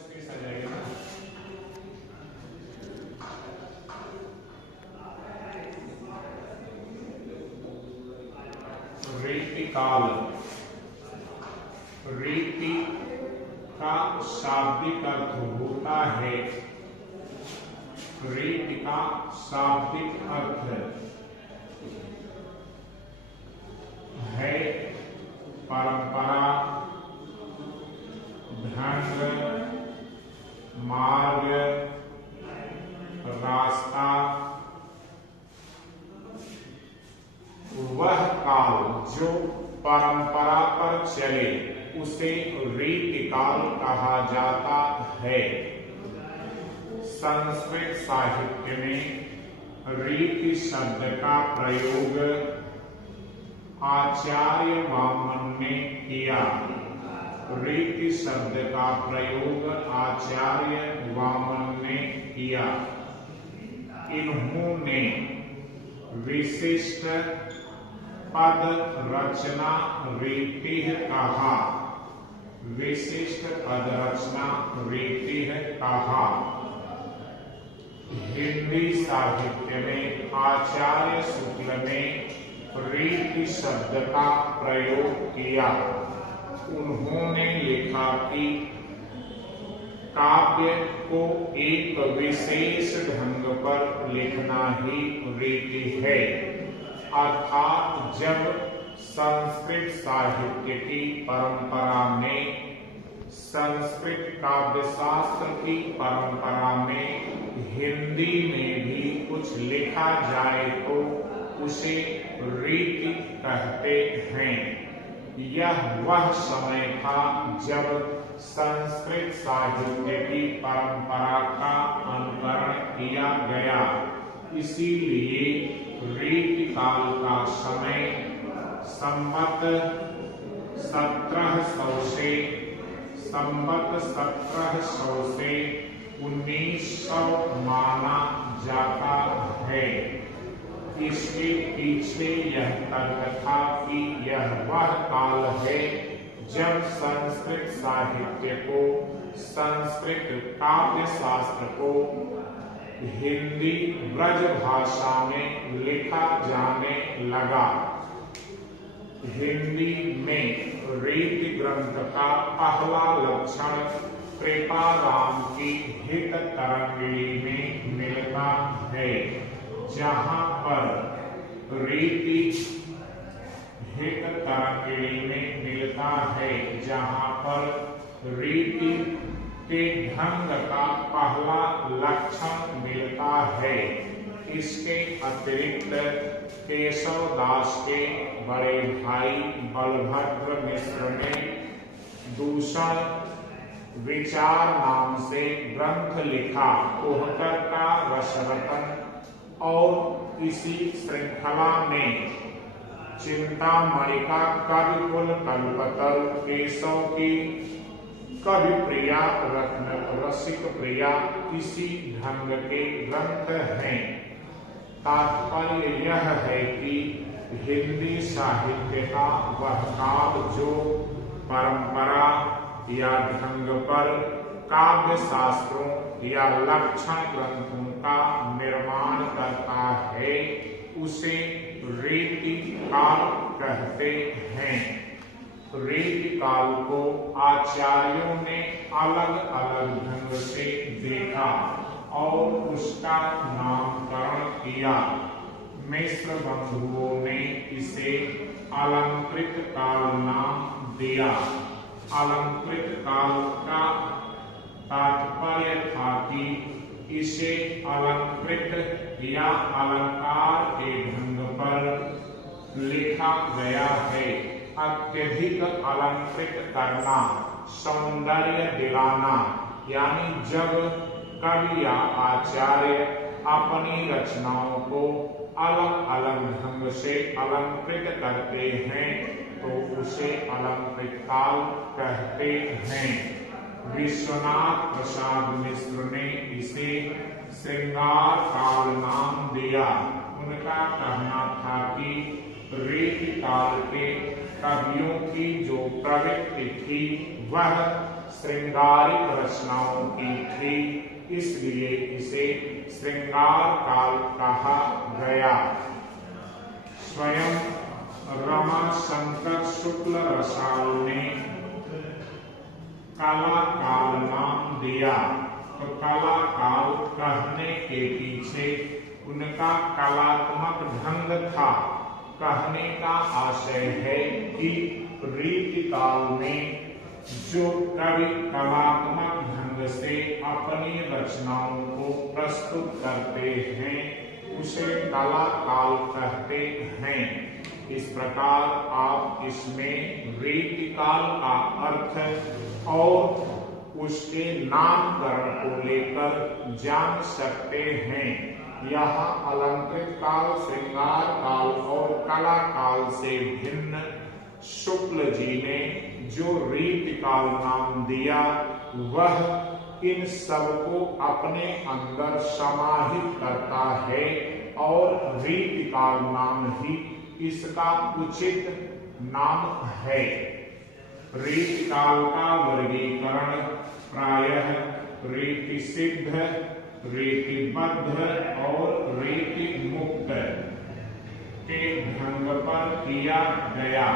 Space आ जाएगा ना। रीतिकाल, रीति का शाब्दिक अर्थ होता है, रीति का शाब्दिक अर्थ है परंपरा, ढंग, मार्ग, रास्ता। वह काल जो परंपरा पर चले उसे रीतिकाल कहा जाता है। संस्कृत साहित्य में रीति शब्द का प्रयोग आचार्य वामन ने किया। रीति शब्द का प्रयोग आचार्य वामन ने किया। इन्होंने विशिष्ट पद रचना रीति कहा, विशिष्ट पद रचना रीति कहा। हिंदी साहित्य में आचार्य शुक्ल ने रीति शब्द का प्रयोग किया। उन्होंने लिखा कि काव्य को एक विशेष ढंग पर लिखना ही रीति है, अर्थात जब संस्कृत साहित्य की परंपरा में, संस्कृत काव्य शास्त्र की परंपरा में हिंदी में भी कुछ लिखा जाए तो उसे रीति कहते हैं। यह वह समय था जब संस्कृत साहित्य की परंपरा का अनुकरण किया गया, इसीलिए रीतिकाल का समय संवत 1700 से 1900 माना जाता है। इसके पीछे यह तर्क था कि यह वह काल है जब संस्कृत साहित्य को, संस्कृत काव्य शास्त्र को हिंदी ब्रज भाषा में लिखा जाने लगा। हिंदी में रीति ग्रंथ का पहला लक्षण कृपाराम की हित तरंगिणी में मिलता है, जहां पर रीति हित तरंगिणी में मिलता है, जहां पर रीति के ढंग का पहला लक्षण मिलता है। इसके अतिरिक्त केशव दास के बड़े भाई बलभद्र मिश्र ने दूषण विचार नाम से ग्रंथ लिखा। ओहकर का रसरतन और इसी श्रृंखला में चिंतामणि का कविकुल कल्पतरु, केशव की कवि प्रिया, रत्न रसिक प्रिया इसी ढंग के ग्रंथ हैं। तात्पर्य यह है कि हिंदी साहित्य का वह काल जो परंपरा या ढंग पर काव्य शास्त्रों या लक्षण ग्रंथों का निर्माण करता है, उसे रीति काल कहते हैं। रीति काल को आचार्यों ने अलग अलग ढंग से देखा और उसका नामकरण किया। मिश्र बंधुओं ने इसे अलंकृत काल नाम दिया। अलंकृत काल का तात्पर्य था कि इसे अलंकृत या अलंकार के ढंग पर लिखा गया है। अत्यधिक अलंकृत करना, सौंदर्य दिलाना, यानी जब कवि या आचार्य अपनी रचनाओं को अलग अलग ढंग से अलंकृत करते हैं तो उसे अलंकृत काल कहते हैं। विश्वनाथ प्रसाद मिश्र ने इसे श्रृंगार काल नाम दिया। उनका कहना था कि रीति काल के कवियों की जो प्रवृत्ति थी वह श्रृंगारिक रचनाओं की थी, इसलिए इसे श्रृंगार काल कहा गया। स्वयं रमाशंकर शुक्ल रसाल ने कला काल नाम दिया। तो कला काल कहने के पीछे उनका कलात्मक ढंग था। कहने का आशय है कि रीति काल में जो कवि कलात्मक ढंग से अपनी रचनाओं को प्रस्तुत करते हैं उसे कला काल कहते हैं। इस प्रकार आप इसमें रीति काल का अर्थ और उसके नामकरण को लेकर जान सकते हैं। यह अलंकृत काल, श्रृंगार काल और कला काल से भिन्न शुक्ल जी ने जो रीति काल नाम दिया वह इन सबको अपने अंदर समाहित करता है और रीति काल नाम ही इसका उचित नाम है। रीति काल का वर्गीकरण प्रायः रीति सिद्ध, रीतिबद्ध और रीति मुक्त के ढंग पर किया गया।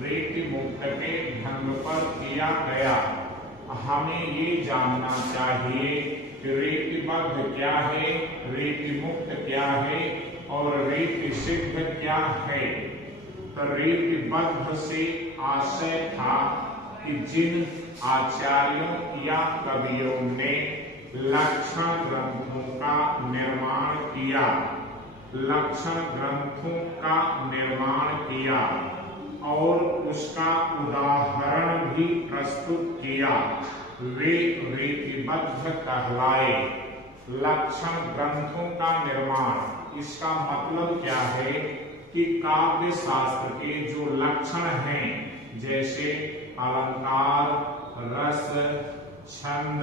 रीति मुक्त के ढंग पर किया गया। हमें ये जानना चाहिए कि रीतिबद्ध क्या है, रीति मुक्त क्या है और रीति सिद्ध क्या है। तो रीतिबद्ध से आशय था कि जिन आचार्यों या कवियों ने लक्षण ग्रंथों का निर्माण किया, लक्षण ग्रंथों का निर्माण किया और उसका उदाहरण भी प्रस्तुत किया, वे रीतिबद्ध कहलाए। लक्षण ग्रंथों का निर्माण, इसका मतलब क्या है कि काव्य शास्त्र के जो लक्षण हैं जैसे अलंकार, रस, छंद,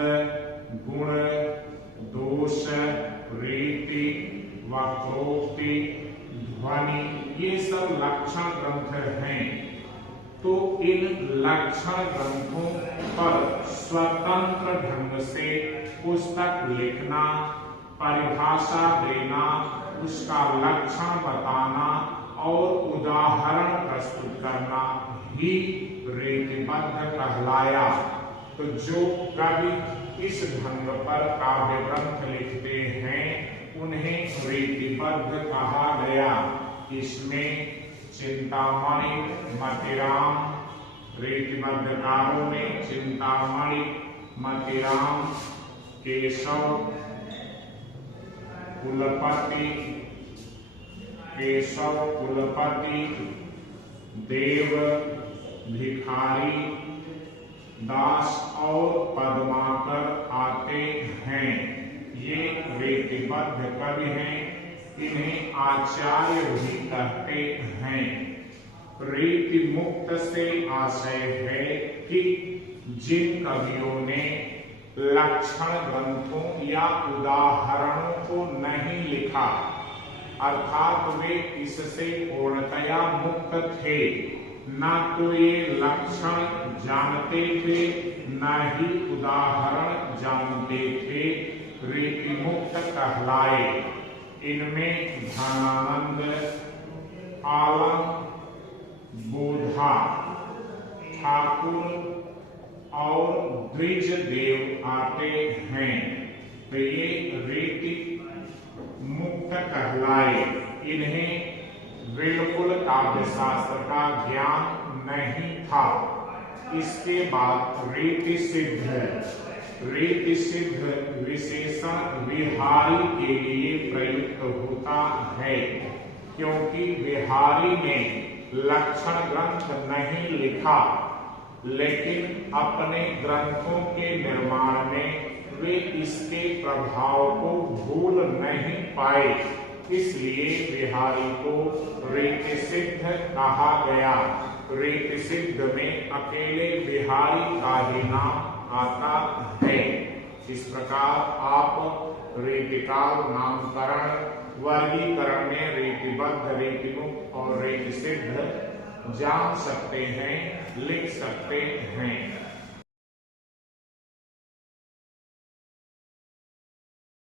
गुण, दोष, रीति, वक्रोक्ति, ध्वनि, ये सब लक्षण ग्रंथ हैं। तो इन लक्षण ग्रंथों पर स्वतंत्र ढंग से पुस्तक लिखना, परिभाषा देना, उसका लक्षण बताना और उदाहरण प्रस्तुत करना ही रीतिबद्ध कहलाया। तो जो कवि इस ढंग पर काव्य ग्रंथ लिखते हैं उन्हें रीतिबद्ध कहा गया। इसमें चिंतामणि, मतिराम, रीतिबद्धकारों में चिंतामणि, मतिराम, केशव, कुलपति, देव, भिखारी, दास और पद्माकर आते हैं। ये रीतिबद्ध कवि हैं, इन्हें आचार्य भी कहते हैं। रीति मुक्त से आशय है कि जिन कवियों ने लक्षण ग्रंथों या उदाहरणों को नहीं लिखा, अर्थात वे इससे पूर्णतया मुक्त थे, न तो ये लक्षण जानते थे न ही उदाहरण जानते थे, रीति मुक्त कहलाए। इनमें धनानंद, आलम, बोधा, ठाकुर और द्विज देव आते हैं। तो ये रीति मुक्त कहलाए। इन्हें बिल्कुल काव्य शास्त्र का ज्ञान नहीं था। इसके बाद रीति सिद्ध विशेषण विहारी के लिए प्रयुक्त होता है, क्योंकि विहारी ने लक्षण ग्रंथ नहीं लिखा, लेकिन अपने ग्रंथों के निर्माण में वे इसके प्रभाव को भूल नहीं पाए, इसलिए विहारी को रीति सिद्ध कहा गया। रीति सिद्ध में अकेले विहारी का ही नाम आता है। इस प्रकार आप रीतिकाल, नामकरण, वर्गीकरण में रीतिबद्ध, रीतिमुक्त और रीति सिद्ध जान सकते हैं, लिख सकते हैं।